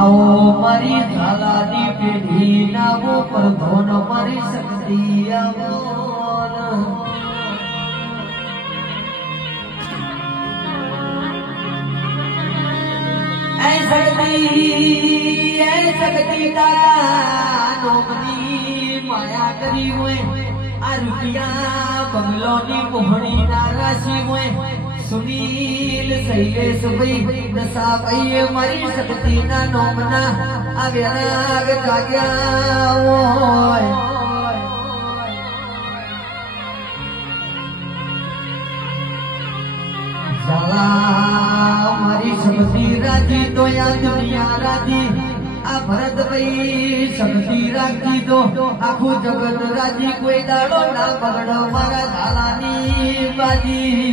आओ मारी झालानी पेढी नावो पर धोन मारी शक्ति आवो ऐ शक्ति नोमनी माया करी हुए आ रुपया बंगलोनी मोहनी नाराशी हुए सुनील शैलेश भाई दशा भाई मारी शक्ति ना नोमना अव्याग जाग्या मारी शक्ति राजी तो या दुनिया राजी आ भरत भाई शक्ति राखी दो आखू जगत राजी कोई दाड़ो ना पकड़ो मारा झालानी बाजी